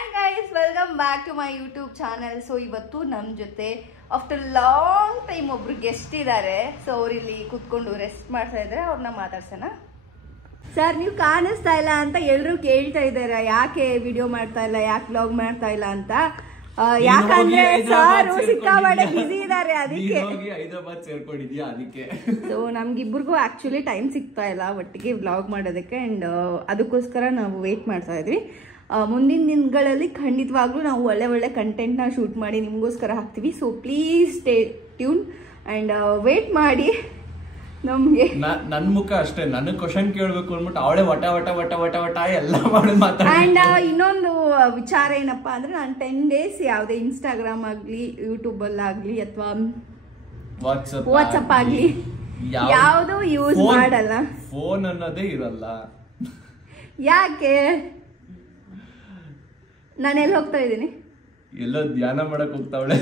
Hi guys, welcome back to my YouTube channel. So ಇವತ್ತು ನಮ್ಮ ಜೊತೆ ಆಫ್ಟರ್ ಲಾಂಗ್ ಟೈಮ್ ಒಬ್ರು ಗೆಸ್ಟ್ ಇದ್ದಾರೆ. ಸೊ ಅವ್ರು ಇಲ್ಲಿ ಕೂತ್ಕೊಂಡು ರೆಸ್ಟ್ ಮಾಡ್ತಾ ಇದ್ದಾರೆ. ಅವ್ರನ್ನ ಮಾತಾಡ್ಸೋಣ. ಸರ್, ನೀವು ಕಾಣಿಸ್ತಾ ಇಲ್ಲ ಅಂತ ಎಲ್ಲರೂ ಕೇಳ್ತಾ ಇದ್ದಾರೆ, ಯಾಕೆ ವಿಡಿಯೋ ಮಾಡ್ತಾ ಇಲ್ಲ, ಯಾಕೆ ವ್ಲಾಗ್ ಮಾಡ್ತಾ ಇಲ್ಲ ಅಂತ. ಯಾಕಂದ್ರೆ ಸರ್ ಸಿಕ್ಕಾಪಟ್ಟೆ ಬಿಸಿ ಇದ್ದಾರೆ, ಅದಕ್ಕೆ. ಹೈದರಾಬಾದ್ ಸೇರ್ಕೊಂಡಿದ್ಯಾ, ಅದಕ್ಕೆ. ಸೊ ನಮ್ಗಿಬ್ಬರಿಗೂ ಆಕ್ಚುಲಿ ಟೈಮ್ ಸಿಗ್ತಾ ಇಲ್ಲ ಒಟ್ಟಿಗೆ ವ್ಲಾಗ್ ಮಾಡೋದಕ್ಕೆ. ಅಂಡ್ ಅದಕ್ಕೋಸ್ಕರ ನಾವು ವೇಟ್ ಮಾಡ್ತಾ ಇದ್ವಿ. ಮುಂದಿನ ದಿನಗಳಲ್ಲಿ ಖಂಡಿತವಾಗ್ಲೂ ನಾವು ಒಳ್ಳೆ ಒಳ್ಳೆ ಕಂಟೆಂಟ್ನ ಶೂಟ್ ಮಾಡಿ ನಿಮಗೋಸ್ಕರ ಹಾಕ್ತೀವಿ. So please stay tune and wait ಮಾಡಿ ನಮಗೆ. ನನ್ನ ಮುಖ ಅಷ್ಟೇ, ನನಗೆ ಕ್ವಶನ್ ಕೇಳಬೇಕು ಅಂದ್ಬಿಟ್ಟು ಅವಳೇ ವಟ ವಟ ವಟ ವಟ ವಟ ಎಲ್ಲ ಮಾಡಿ ಮಾತಾಡ. ಆ್ಯಂಡ್ ಇನ್ನೊಂದು ವಿಚಾರ ಏನಪ್ಪ ಅಂದರೆ, ನಾನು 10 days ಯಾವುದೇ ಇನ್ಸ್ಟಾಗ್ರಾಮ್ ಆಗಲಿ, ಯೂಟ್ಯೂಬಲ್ಲಾಗಲಿ ಅಥವಾ ವಾಟ್ಸಪ್ ಆಗಲಿ ಯಾವುದು ಯೂಸ್ ಮಾಡಲ್ಲ. ಫೋನ್ ಅನ್ನೋದೇ ಇರಲ್ಲ. ಯಾಕೆ? ನಾನು ಎಲ್ಲಿ ಹೋಗ್ತಾ ಇದ್ದೀನಿ? ಎಲ್ಲೋ ಧ್ಯಾನ ಮಾಡಕ್ ಹೋಗ್ತಾವಳೆ.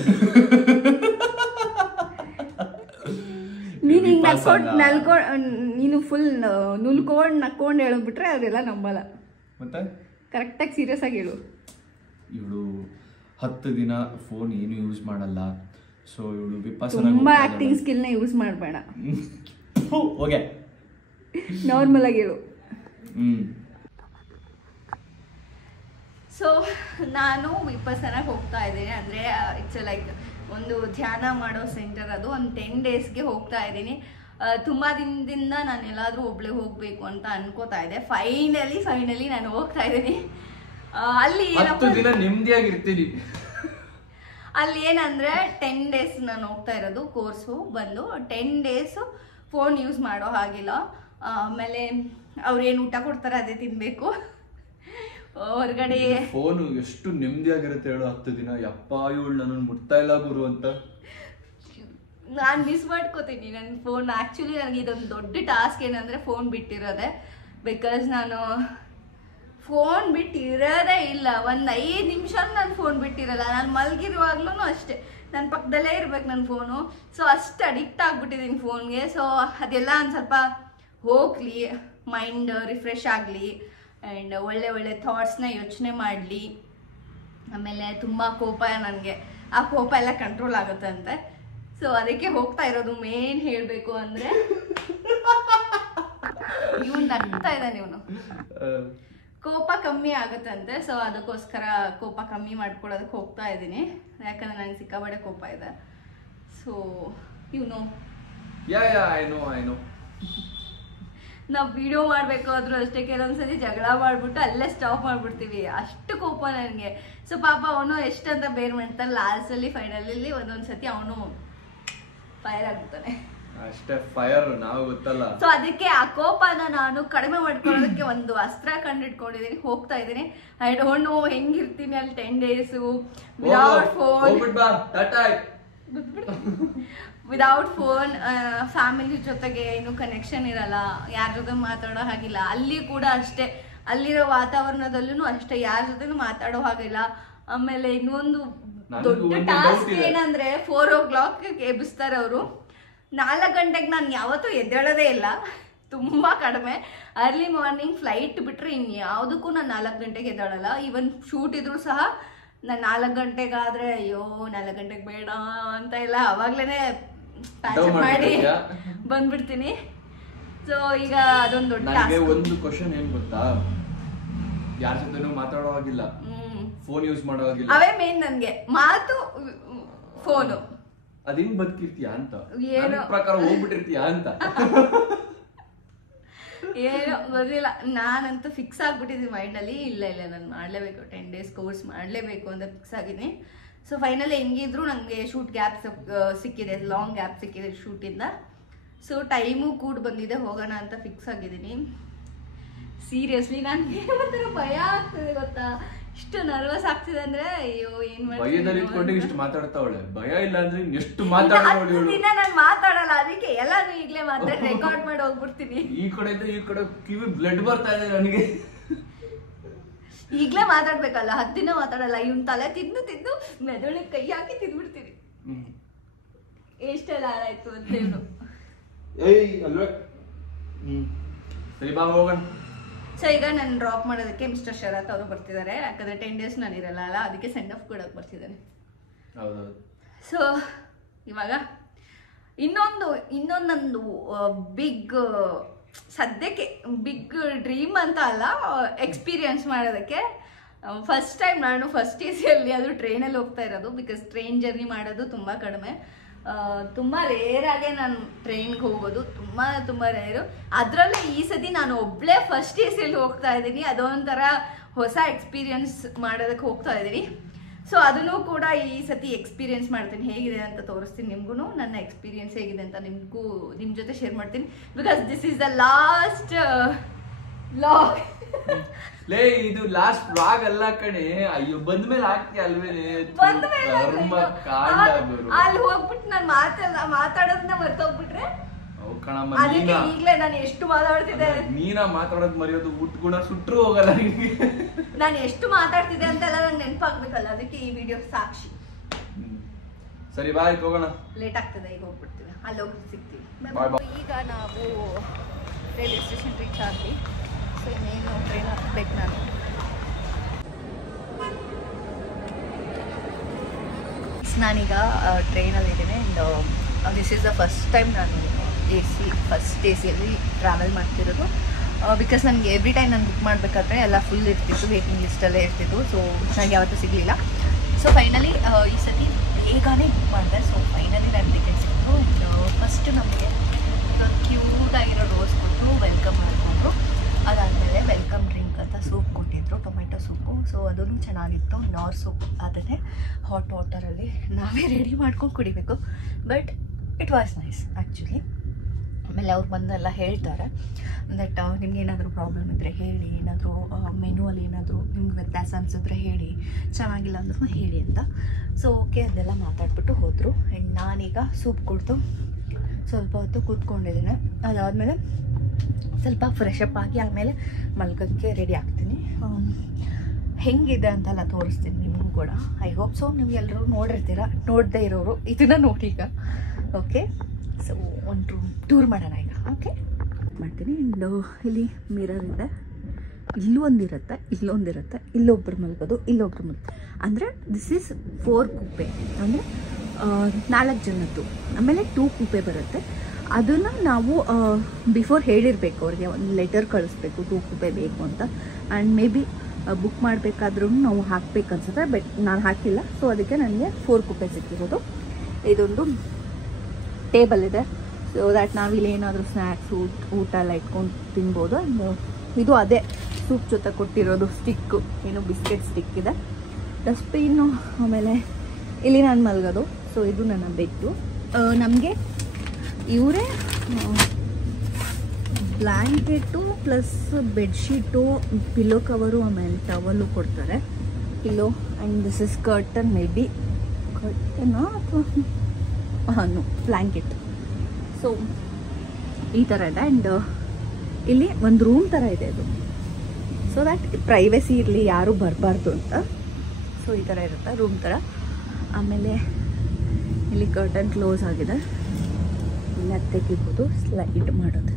ನೀನು ಹಿಂಗೆ ನೀನು ಫುಲ್ ನಕ್ಕೊಂಡು ಹೇಳೋಗ್ಬಿಟ್ರೆ ಅವರೆಲ್ಲ ನಂಬಲ್ಲ. ಮತ್ತೆ ಕರೆಕ್ಟಾಗಿ ಸೀರಿಯಸ್ ಆಗಿ ಹೇಳು. ಇವಳು 10 ದಿನ ಫೋನ್ ಏನು ಯೂಸ್ ಮಾಡಲ್ಲ. ಸೊ ಇವಳು ವಿಪಾಸನ ತುಂಬಾ ಆಕ್ಟಿಂಗ್ ಸ್ಕಿಲ್ನ ಯೂಸ್ ಮಾಡಬೇಡ. ಓಕೆ, ನಾರ್ಮಲ್ ಆಗಿ ಹೇಳು. ಸೊ ನಾನು ವಿಪಸನಾಗೆ ಹೋಗ್ತಾ ಇದ್ದೀನಿ. ಅಂದರೆ ಇಟ್ಸ್ ಲೈಕ್ ಒಂದು ಧ್ಯಾನ ಮಾಡೋ ಸೆಂಟರ್. ಅದು ಒಂದು 10 daysಗೆ ಹೋಗ್ತಾ ಇದ್ದೀನಿ. ತುಂಬ ದಿನದಿಂದ ನಾನು ಎಲ್ಲಾದರೂ ಒಬ್ಳೆ ಹೋಗಬೇಕು ಅಂತ ಅನ್ಕೋತಾ ಇದ್ದೆ. ಫೈನಲಿ ನಾನು ಹೋಗ್ತಾ ಇದ್ದೀನಿ. ಅಲ್ಲಿ 10 ದಿನ ನೆಮ್ಮದಿಯಾಗಿರ್ತೀನಿ. ಅಲ್ಲಿ ಏನಂದರೆ 10 days ನಾನು ಹೋಗ್ತಾ ಇರೋದು. ಕೋರ್ಸು ಬಂದು 10 days ಫೋನ್ ಯೂಸ್ ಮಾಡೋ ಹಾಗಿಲ್ಲ. ಆಮೇಲೆ ಅವ್ರೇನು ಊಟ ಕೊಡ್ತಾರೆ ಅದೇ ತಿನ್ನಬೇಕು. ಹೊರಗಡೆ ಫೋನು ಎಷ್ಟು ನೆಮ್ಮದಿಯಾಗಿರುತ್ತೆ ಹೇಳು. 10 ದಿನ ಯಪ್ಪ ಇವಳು ನನ್ನನ್ನು ಮುಟ್ತಾ ಇಲ್ಲ ಗುರು ಅಂತ ನಾನು ಮಿಸ್ ಮಾಡ್ಕೋತೀನಿ ನನ್ನ ಫೋನ್. ಆ್ಯಕ್ಚುಲಿ ನನಗೆ ಇದೊಂದು ದೊಡ್ಡ ಟಾಸ್ಕ್ ಏನಂದರೆ ಫೋನ್ ಬಿಟ್ಟಿರೋದೆ. ಬಿಕಾಸ್ ನಾನು ಫೋನ್ ಬಿಟ್ಟಿರೋದೇ ಇಲ್ಲ. ಒಂದು 5 ನಿಮಿಷ ನಾನು ಫೋನ್ ಬಿಟ್ಟಿರಲ್ಲ. ನಾನು ಮಲಗಿರುವಾಗ್ಲೂ ಅಷ್ಟೇ ನನ್ನ ಪಕ್ಕದಲ್ಲೇ ಇರ್ಬೇಕು ನನ್ನ ಫೋನು. ಸೊ ಅಷ್ಟು ಅಡಿಕ್ಟ್ ಆಗಿಬಿಟ್ಟಿದ್ದೀನಿ ಫೋನ್ಗೆ. ಸೊ ಅದೆಲ್ಲ ಒಂದು ಸ್ವಲ್ಪ ಹೋಗಲಿ, ಮೈಂಡ್ ರಿಫ್ರೆಶ್ ಆಗಲಿ ಆ್ಯಂಡ್ ಒಳ್ಳೆ ಥಾಟ್ಸ್ನ ಯೋಚನೆ ಮಾಡಲಿ. ಆಮೇಲೆ ತುಂಬ ಕೋಪ ನನಗೆ, ಆ ಕೋಪ ಎಲ್ಲ ಕಂಟ್ರೋಲ್ ಆಗುತ್ತಂತೆ. ಸೊ ಅದಕ್ಕೆ ಹೋಗ್ತಾ ಇರೋದು. ಮೇನ್ ಹೇಳಬೇಕು ಅಂದರೆ ಇವನು ನಗ್ತಾ ಇದ್ದಾನೆ, ಇವನು ಕೋಪ ಕಮ್ಮಿ ಆಗುತ್ತಂತೆ. ಸೊ ಅದಕ್ಕೋಸ್ಕರ ಕೋಪ ಕಮ್ಮಿ ಮಾಡ್ಕೊಳ್ಳೋದಕ್ಕೆ ಹೋಗ್ತಾ ಇದ್ದೀನಿ. ಯಾಕಂದ್ರೆ ನನಗೆ ಸಿಕ್ಕಾಪಟ್ಟೆ ಕೋಪ ಇದೆ. ಸೊ ಇವನು ಐ ನೋ ನಾವು ವಿಡಿಯೋ ಮಾಡಬೇಕು ಆದ್ರೂ ಅಷ್ಟೇ ಕೆಲವೊಂದ್ಸತಿ ಜಗಳ ಮಾಡ್ಬಿಟ್ಟು ಅಲ್ಲೇ ಸ್ಟಾಪ್ ಮಾಡ್ಬಿಡ್ತೀವಿ, ಅಷ್ಟು ಕೋಪ ನನಗೆ. ಸೊ ಪಾಪ ಅವನು ಎಷ್ಟಂತ ಬೇರ್ ಮಾಡ್ತಾನೆ, ಲಾಸ್ಟಲ್ಲಿ ಫೈನಲಲ್ಲಿ ಒಂದೊಂದ್ಸತಿ ಅವನು ಫೈರ್ ಆಗ್ಬಿಡ್ತಾನೆ. ಅಷ್ಟೇ ಫೈರ್, ನಾವು ಗೊತ್ತಲ್ಲ. ಸೊ ಅದಕ್ಕೆ ಆ ಕೋಪನ ನಾನು ಕಡಿಮೆ ಮಾಡ್ಕೊಳ್ಳೋದಕ್ಕೆ ಒಂದು ಅಸ್ತ್ರ ಕಂಡಿಟ್ಕೊಂಡಿದ್ದೀನಿ. ಹೋಗ್ತಾ ಇದ್ದೀನಿ. ಐ ಡೋಂಟ್ ನೋ ಹೆಂಗಿರ್ತೀನಿ ಅಲ್ಲಿ 10 days without phone. Without phone, family ಜೊತೆಗೆ ಏನು ಕನೆಕ್ಷನ್ ಇರಲ್ಲ, ಯಾರ ಜೊತೆ ಮಾತಾಡೋ ಹಾಗಿಲ್ಲ. ಅಲ್ಲಿ ಕೂಡ ಅಷ್ಟೇ, ಅಲ್ಲಿರೋ ವಾತಾವರಣದಲ್ಲೂ ಅಷ್ಟೇ ಯಾರ ಜೊತೆನೂ ಮಾತಾಡೋ ಹಾಗಿಲ್ಲ. ಆಮೇಲೆ ಇನ್ನೊಂದು ದೊಡ್ಡ ಟಾಸ್ಕ್ ಏನಂದ್ರೆ 4 o'clock ಎಬ್ಬಿಸ್ತಾರೆ ಅವರು. 4 ಗಂಟೆಗೆ ನಾನು ಯಾವತ್ತೂ ಎದ್ದೇಳೋದೇ ಇಲ್ಲ, ತುಂಬಾ ಕಡಿಮೆ. ಅರ್ಲಿ ಮಾರ್ನಿಂಗ್ ಫ್ಲೈಟ್ ಬಿಟ್ರೆ ಇನ್ಯಾವುದಕ್ಕೂ ನಾನು 4 ಗಂಟೆಗೆ ಎದ್ದೇಳಲ್ಲ. ಈವನ್ ಶೂಟ್ ಇದ್ರು ಸಹ ನಾನು 4 ಗಂಟೆಗಾದ್ರೆ ಅಯ್ಯೋ 4 ಗಂಟೆಗೆ ಬೇಡ ಅಂತ ಇಲ್ಲ, ಅವಾಗ್ಲೇನೆ ಪ್ಯಾಚಪ್ ಮಾಡಿ ಬಂದ್ಬಿಡ್ತೀನಿ. ಸೊ ಈಗ ಅದೊಂದು ದೊಡ್ಡ ಟಾಸ್ಕ್. ಒಂದು ಕ್ವಶನ್ ಏನ್ ಗೊತ್ತಾ, ಯಾರ ಜೊತೆನೂ ಮಾತಾಡೋ ಹಾಗಿಲ್ಲ, ಫೋನ್ ಯೂಸ್ ಮಾಡೋ ಹಾಗಿಲ್ಲ. ಅವೇ ಮೇನ್ ನನ್ಗೆ, ಮಾತು, ಫೋನು. ಅದೇನ್ ಬದುಕಿರ್ತೀಯಾ ಅಂತ, ಏನೋ ಪ್ರಕಾರ ಹೋಗ್ಬಿಟ್ಟಿರ್ತೀಯಾ ಅಂತ ಏನೋ ಗೊತ್ತಿಲ್ಲ. ನಾನಂತೂ ಫಿಕ್ಸ್ ಆಗ್ಬಿಟ್ಟಿದ್ದೀನಿ ಮೈಂಡಲ್ಲಿ. ಇಲ್ಲ ನಾನು ಮಾಡಲೇಬೇಕು, 10 days ಕೋರ್ಸ್ ಮಾಡಲೇಬೇಕು ಅಂತ ಫಿಕ್ಸ್ ಆಗಿದ್ದೀನಿ. ಸೊ ಫೈನಲಿ ಹೆಂಗಿದ್ರು ನನಗೆ ಶೂಟ್ ಗ್ಯಾಪ್ ಸಿಕ್ಕಿದೆ, ಲಾಂಗ್ ಗ್ಯಾಪ್ ಸಿಕ್ಕಿದೆ ಶೂಟಿಂದ. ಸೊ ಟೈಮು ಕೂಡ ಬಂದಿದೆ, ಹೋಗೋಣ ಅಂತ ಫಿಕ್ಸ್ ಆಗಿದ್ದೀನಿ. ಸೀರಿಯಸ್ಲಿ ನನಗೆ ಒಂಥರ ಭಯ ಆಗ್ತದೆ ಗೊತ್ತಾ, ಇಷ್ಟು ನರ್ವಸ್ ಆಗ್ತಿದೆ ಅಂದ್ರೆ. ಅಯ್ಯೋ ಏನ್ ಮಾಡ್ತೀನಿ, ಇಷ್ಟು ಮಾತಾಡ್ತಾವಳೆ, ಭಯ ಇಲ್ಲ ಅಂದ್ರೆ ಎಷ್ಟು ಮಾತಾಡೋಳು. ನಾನು ಮಾತಾಡಲ್ಲ, ಅದಕ್ಕೆ ಎಲ್ಲಾನು ಈಗಲೇ ಮಾತಾಡಿ ರೆಕಾರ್ಡ್ ಮಾಡಿ ಹೋಗ್ಬಿಡ್ತೀನಿ. ಈ ಕಡೆ ಕಿವಿ ಬ್ಲಡ್ ಬರ್ತಾ ಇದೆ ನನಗೆ. ಈಗಲೇ ಮಾತಾಡ್ಬೇಕಲ್ಲ, 10 ದಿನ ಮಾತಾಡಲ್ಲ. ಇವನ್ ತಲೆ ತಿಂದು ಮೆದುಳಿಗೆ ಕೈ ಹಾಕಿ ತಿಂದ್ಬಿಡ್ತೀನಿ. ಎಷ್ಟೆಲ್ಲ ಆಯ್ತು ಅಂತ ಹೇಳು. ಸರಿ ಬಾ ಹೋಗೋಣ. ಸೊ ಈಗ ನಾನು ಡ್ರಾಪ್ ಮಾಡೋದಕ್ಕೆ ಮಿಸ್ಟರ್ ಶರತ್ ಅವರು ಬರ್ತಿದ್ದಾರೆ. ಯಾಕಂದರೆ 10 days ನಾನು ಇರಲ್ಲ ಅಲ್ಲ, ಅದಕ್ಕೆ ಸೆಂಡ್ ಆಫ್ ಕೊಡೋಕೆ ಬರ್ತಿದ್ದಾನೆ. ಸೊ ಇವಾಗ ಇನ್ನೊಂದೊಂದು ಬಿಗ್, ಸದ್ಯಕ್ಕೆ ಬಿಗ್ ಡ್ರೀಮ್ ಅಂತ ಅಲ್ಲ, ಎಕ್ಸ್ಪೀರಿಯನ್ಸ್ ಮಾಡೋದಕ್ಕೆ ಫಸ್ಟ್ ಟೈಮ್ ನಾನು ಫಸ್ಟ್ AC ಅದು ಟ್ರೈನಲ್ಲಿ ಹೋಗ್ತಾ ಇರೋದು. ಬಿಕಾಸ್ ಟ್ರೈನ್ ಜರ್ನಿ ಮಾಡೋದು ತುಂಬ ಕಡಿಮೆ, ತುಂಬ ರೇರಾಗೆ ನಾನು ಟ್ರೈನ್ಗೆ ಹೋಗೋದು, ತುಂಬ ರೇರು. ಅದರಲ್ಲೇ ಈ ಸತಿ ನಾನು ಒಬ್ಬಳೇ ಫಸ್ಟ್ AC ಹೋಗ್ತಾ ಇದ್ದೀನಿ. ಅದೊಂಥರ ಹೊಸ ಎಕ್ಸ್ಪೀರಿಯನ್ಸ್ ಮಾಡೋದಕ್ಕೆ ಹೋಗ್ತಾ ಇದ್ದೀನಿ. ಸೊ ಅದನ್ನು ಕೂಡ ಈ ಸತಿ ಎಕ್ಸ್ಪೀರಿಯನ್ಸ್ ಮಾಡ್ತೀನಿ, ಹೇಗಿದೆ ಅಂತ ತೋರಿಸ್ತೀನಿ ನಿಮಗೂ. ನನ್ನ ಎಕ್ಸ್ಪೀರಿಯನ್ಸ್ ಹೇಗಿದೆ ಅಂತ ನಿಮ್ಮ ಜೊತೆ ಶೇರ್ ಮಾಡ್ತೀನಿ. Because this is the last vlog. ಲೇ ಇದು ಲಾಸ್ಟ್ ವ್ಲಾಗ್ ಅಲ್ಲ ಕಣೆ, ಅಯ್ಯೋ ಬಂದ್ಮೇಲೆ ಹಾಕ್ತಿ ಅಲ್ವೇನೆ, ಅಲ್ಲಿ ಹೋಗ್ಬಿಟ್ಟು ನಾನು ಮಾತಾಡೋದನ್ನ ಮರ್ತೋಗ್ಬಿಟ್ರೆ ಅದಕ್ಕೆ ಈಗಲೇ ನಾನು ಎಷ್ಟು ಮಾತಾಡ್ತಿದ್ದೆ, ನೀನಾ ಮಾತಾಡೋದ್ ಮರೆಯೋದು, ಗುಣ ಸುಟ್ರು ಹೋಗಲ್ಲ ನಿನ್ಗೆ. ನಾನು ಎಷ್ಟು ಮಾತಾಡ್ತಿದ್ದೆ ಅಂತೆಲ್ಲ ನಂಗೆ ನೆನಪಾಗ್ಬೇಕಲ್ಲ, ಅದಕ್ಕೆ ಈ ವಿಡಿಯೋ ಸಾಕ್ಷಿ. ಸರಿ ಬಾಯ್, ಹೋಗೋಣ. ಲೇಟ್ ಆಗ್ತದೆ, ಈಗ ಹೋಗ್ಬಿಡ್ತೀವಿ, ಅಲ್ಲಿ ಹೋಗಿ ಸಿಗ್ತೀವಿ. ಈಗ ನಾವು ರೈಲ್ವೆ ಸ್ಟೇಷನ್ ರೀಚ್ ಆದ್ವಿ. ಸೊ ಇನ್ನೇನು ಟ್ರೈನ್ ಹತ್ಬೇಕು ನಾನು. ನಾನೀಗ ಟ್ರೈನಲ್ಲಿದ್ದೀನಿ. And this is the first time ನಾನು ಫಸ್ಟ್ AC ಟ್ರಾವೆಲ್ ಮಾಡ್ತಿರೋದು. ಬಿಕಾಸ್ ನನಗೆ ಎವ್ರಿ ಟೈಮ್ ನಾನು ಬುಕ್ ಮಾಡಬೇಕಾದ್ರೆ ಎಲ್ಲ ಫುಲ್ ಇರ್ತಿತ್ತು, ವೇಟಿಂಗ್ ಲಿಸ್ಟಲ್ಲೇ ಇರ್ತಿತ್ತು. ಸೊ ನನಗೆ ಯಾವತ್ತೂ ಸಿಗಲಿಲ್ಲ. ಸೊ ಫೈನಲಿ ಈ ಸತಿ ಬೇಗನೆ ಬುಕ್ ಮಾಡಿದೆ. ಸೊ ಫೈನಲಿ ನಾನು ಟಿಕೆಟ್ ಸಿಕ್ತು. ಫಸ್ಟ್ ನಮಗೆ ಕ್ಯೂಟಾಗಿರೋ ರೋಸ್ ಕೊಟ್ಟು ವೆಲ್ಕಮ್ ಮಾಡಿಕೊಂಡ್ರು. ಅದಾದಮೇಲೆ ವೆಲ್ಕಮ್ ಡ್ರಿಂಕ್ ಅಂತ ಸೂಪ್ ಕೊಟ್ಟಿದ್ರು, ಟೊಮೆಟೊ ಸೂಪು. ಸೊ ಅದೂ ಚೆನ್ನಾಗಿತ್ತು. ನಾರ್ ಸೂಪ್ ಅದನ್ನೇ ಹಾಟ್ ವಾಟರಲ್ಲಿ ನಾವೇ ರೆಡಿ ಮಾಡ್ಕೊಂಡು ಕುಡಿಬೇಕು. But it was nice actually. ಆಮೇಲೆ ಅವ್ರು ಬಂದೆಲ್ಲ ಹೇಳ್ತಾರೆ ದಟ್ ನಿಮ್ಗೆ ಏನಾದರೂ ಪ್ರಾಬ್ಲಮ್ ಇದ್ದರೆ ಹೇಳಿ, ಏನಾದರೂ ಮೆನುವಲ್ಲಿ ಏನಾದರೂ ನಿಮ್ಗೆ ವ್ಯತ್ಯಾಸ ಅನಿಸಿದ್ರೆ ಹೇಳಿ, ಚೆನ್ನಾಗಿಲ್ಲ ಅಂದ್ರೂ ಹೇಳಿ ಅಂತ. ಸೊ ಓಕೆ ಅದೆಲ್ಲ ಮಾತಾಡ್ಬಿಟ್ಟು ಹೋದರು. ಆ್ಯಂಡ್ ನಾನೀಗ ಸೂಪ್ ಕುಡಿದು ಸ್ವಲ್ಪ ಹೊತ್ತು ಕೂತ್ಕೊಂಡಿದ್ದೀನಿ. ಅದಾದಮೇಲೆ ಸ್ವಲ್ಪ ಫ್ರೆಶ್ ಅಪ್ ಆಗಿ ಆಮೇಲೆ ಮಲ್ಗೋಕ್ಕೆ ರೆಡಿ ಆಗ್ತೀನಿ. ಹೆಂಗಿದೆ ಅಂತೆಲ್ಲ ತೋರಿಸ್ತೀನಿ ನಿಮಗೂ ಕೂಡ. ಐ ಹೋಪ್ ಸೊ ನಿಮ್ಗೆಲ್ಲರೂ ನೋಡಿರ್ತೀರ, ನೋಡದೇ ಇರೋರು ಇದನ್ನು ನೋಡಿ ಈಗ. ಓಕೆ, ಸೊ ಒಂದು ಟೂರ್ ಮಾಡೋಣ ಈಗ. ಓಕೆ ಮಾಡ್ತೀನಿ. ಇಲ್ಲಿ ಮಿರರ್ ಇದೆ, ಇಲ್ಲೊಂದಿರುತ್ತೆ, ಇಲ್ಲೊಂದಿರುತ್ತೆ, ಇಲ್ಲೊಬ್ರು ಮಲ್ಗೋದು, ಇಲ್ಲೊಬ್ರು ಮಲ್ಗೋದು. ಅಂದರೆ ದಿಸ್ ಈಸ್ 4 ಕೂಪೆ, ಅಂದರೆ 4 ಜನದ್ದು. ಆಮೇಲೆ 2 ಕೂಪೆ ಬರುತ್ತೆ. ಅದನ್ನು ನಾವು ಬಿಫೋರ್ ಹೇಳಿರಬೇಕು, ಅವ್ರಿಗೆ ಒಂದು ಲೆಟರ್ ಕಳಿಸ್ಬೇಕು 2 ಕೂಪೆ ಬೇಕು ಅಂತ. ಆ್ಯಂಡ್ ಮೇ ಬಿ ಬುಕ್ ಮಾಡಬೇಕಾದ್ರೂ ನಾವು ಹಾಕ್ಬೇಕು ಅನ್ಸುತ್ತೆ, ಬಟ್ ನಾನು ಹಾಕಿಲ್ಲ. ಸೊ ಅದಕ್ಕೆ ನನಗೆ 4 ಕೂಪೆ ಸಿಕ್ಕಿರೋದು. ಇದೊಂದು ಟೇಬಲ್ ಇದೆ, ಸೊ ದ್ಯಾಟ್ ನಾವಿಲ್ಲಿ ಏನಾದರೂ ಸ್ನ್ಯಾಕ್ಸ್ ಊಟ ಎಲ್ಲ ಇಟ್ಕೊಂಡು ತಿನ್ಬೋದು. ಇದು ಅದೇ ಸೂಪ್ ಜೊತೆ ಕೊಟ್ಟಿರೋದು ಸ್ಟಿಕ್ಕು, ಏನು ಬಿಸ್ಕೆಟ್ ಸ್ಟಿಕ್ ಇದೆ. ಡಸ್ಟ್ಬಿನ್ನು, ಆಮೇಲೆ ಇಲ್ಲಿ ನಾನು ಮಲ್ಗೋದು. ಸೊ ಇದು ನನ್ನ ಬೆಡ್ಡು. ನಮಗೆ ಇವರೇ blanket plus bedsheet, pillow cover, ಆಮೇಲೆ ಟವಲ್ಲು ಕೊಡ್ತಾರೆ. Pillow and this is curtain, maybe ಕರ್ಟನಾ ಅಥವಾ ನೋ ಬ್ಲ್ಯಾಂಕೆಟ್. ಸೊ ಈ ಥರ ಇದೆ. ಆ್ಯಂಡ್ ಇಲ್ಲಿ ಒಂದು ರೂಮ್ ಥರ ಇದೆ ಅದು, ಸೊ ದ್ಯಾಟ್ ಪ್ರೈವಸಿ ಇರಲಿ, ಯಾರೂ ಬರಬಾರ್ದು ಅಂತ. ಸೊ ಈ ಥರ ಇರುತ್ತೆ ರೂಮ್ ಥರ. ಆಮೇಲೆ ಇಲ್ಲಿ ಕರ್ಟನ್ ಕ್ಲೋಸ್ ಆಗಿದೆ, ಇಲ್ಲಿ ತೆಗಿಬೋದು, ಸ್ಲೈಡ್ ಮಾಡೋದು.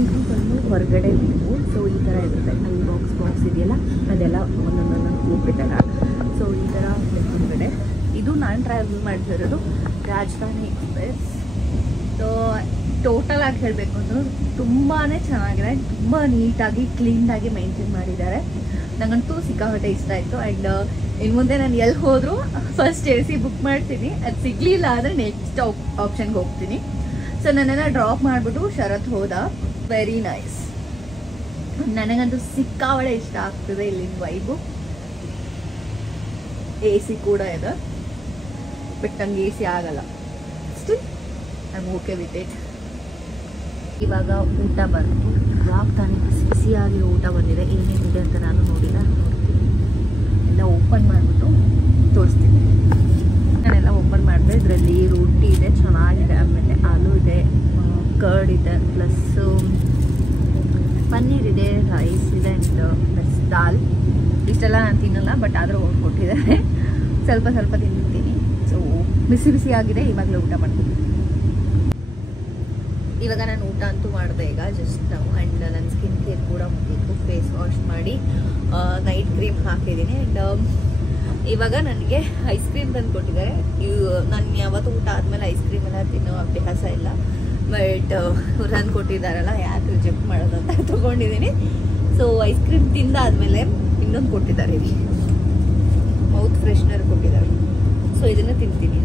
ಇದು ಬಂದು ಹೊರಗಡೆ ನೀವು. ಸೊ ಈ ಥರ ಇರುತ್ತೆ, ಅಲ್ಲಿ ಬಾಕ್ಸ್ ಇದೆಯಲ್ಲ ಅದೆಲ್ಲ ಒಂದೊಂದೊಂದೊಂದು ಕೂಪಿದ್ದಾರೆ. ಸೊ ಈ ಥರ ಹೊರಗಡೆ. ಇದು ನಾನು ಟ್ರಾವೆಲ್ ಮಾಡ್ತಿರೋದು ರಾಜಧಾನಿ ಎಕ್ಸ್ಪ್ರೆಸ್. ಸೊ ಟೋಟಲ್ ಆಗಿ ಹೇಳಬೇಕು ಅಂದ್ರೆ ತುಂಬಾ ಚೆನ್ನಾಗಿದೆ, ತುಂಬ ನೀಟಾಗಿ ಕ್ಲೀನಾಗಿ ಮೇಂಟೈನ್ ಮಾಡಿದ್ದಾರೆ. ನನಗಂತೂ ಸಿಕ್ಕಾಪಟ್ಟೆ ಇಷ್ಟ ಆಯಿತು. ಆ್ಯಂಡ್ ಇನ್ನು ಮುಂದೆ ನಾನು ಎಲ್ಲಿ ಹೋದರೂ ಫಸ್ಟ್ AC ಬುಕ್ ಮಾಡ್ತೀನಿ. ಅದು ಸಿಗಲಿಲ್ಲ ಅಂದರೆ ನೆಕ್ಸ್ಟ್ ಆಪ್ಷನ್ಗೆ ಹೋಗ್ತೀನಿ. ಸೊ ನನ್ನನ್ನು ಡ್ರಾಪ್ ಮಾಡಿಬಿಟ್ಟು ಶರತ್ ಹೋದ. ವೆರಿ ನೈಸ್, ನನಗಂತೂ ಸಿಕ್ಕಾಪಟ್ಟೆ ಇಷ್ಟ ಆಗ್ತದೆ ಇಲ್ಲಿನ ವೈಬು. AC ಕೂಡ ಇದೆ, ಬಟ್ ನನಗೆ AC ಆಗಲ್ಲ. Still I am okay with it. ಇವಾಗ ಊಟ ಬಂತು. ಇವಾಗ ತಾನೇ ಬಿಸಿಯಾಗಿ ಊಟ ಬಂದಿದೆ. ಏನೇನಿದೆ ಅಂತ ನಾನು ನೋಡಿಲ್ಲ, ನೋಡ್ತೀನಿ. ಎಲ್ಲ ಓಪನ್ ಮಾಡಿಬಿಟ್ಟು ತೋರಿಸ್ತೀನಿ. ನಾನೆಲ್ಲ ಓಪನ್ ಮಾಡಿದೆ. ಇದರಲ್ಲಿ ರೊಟ್ಟಿ ಇದೆ, ಚೆನ್ನಾಗಿದೆ. ಆಮೇಲೆ ಆಲೂ ಇದೆ, ಕರ್ಡ್ ಇದೆ, ಪ್ಲಸ್ಸು ಪನ್ನೀರ್ ಇದೆ, ರೈಸ್ ಇದೆ, ಆ್ಯಂಡ್ ಪ್ಲಸ್ ದಾಲ್. ಇಷ್ಟೆಲ್ಲ ನಾನು ತಿನ್ನಲ್ಲ, ಬಟ್ ಆದರೂ ಕೊಟ್ಟಿದ್ದಾರೆ. ಸ್ವಲ್ಪ ಸ್ವಲ್ಪ ತಿಂತೀನಿ. ಸೊ ಬಿಸಿ ಬಿಸಿ ಆಗಿದೆ, ಇವಾಗಲೇ ಊಟ ಮಾಡ್ತೀನಿ. ಇವಾಗ ನಾನು ಊಟ ಅಂತೂ ಮಾಡಿದೆ ಈಗ ಜಸ್ಟ್ ನಾವು. ಆ್ಯಂಡ್ ನನ್ನ ಸ್ಕಿನ್ ಕೇರ್ ಕೂಡ ಮುಗೀತು. ಫೇಸ್ ವಾಶ್ ಮಾಡಿ ನೈಟ್ ಕ್ರೀಮ್ ಹಾಕಿದ್ದೀನಿ. ಆ್ಯಂಡ್ ಇವಾಗ ನನಗೆ ಐಸ್ ಕ್ರೀಮ್ ತಂದು ಕೊಟ್ಟಿದ್ದಾರೆ. ನಾನು ಯಾವತ್ತೂ ಊಟ ಆದಮೇಲೆ ಐಸ್ ಕ್ರೀಮ್ ಎಲ್ಲ ತಿನ್ನೋ ಅಭ್ಯಾಸ ಇಲ್ಲ. ಬಟ್ ಇವ್ರು ತಂದು ಕೊಟ್ಟಿದ್ದಾರಲ್ಲ, ಯಾಕೆ ರಿಜೆಕ್ಟ್ ಮಾಡೋದು ಅಂತ ತೊಗೊಂಡಿದ್ದೀನಿ. ಸೊ ಐಸ್ ಕ್ರೀಮ್ ತಿಂದಾದ್ಮೇಲೆ ಇನ್ನೊಂದು ಕೊಟ್ಟಿದ್ದಾರೆ, ಇಲ್ಲಿ ಮೌತ್ ಫ್ರೆಶ್ನರ್ ಕೊಟ್ಟಿದ್ದಾರೆ. ಸೊ ಇದನ್ನು ತಿಂತೀನಿ.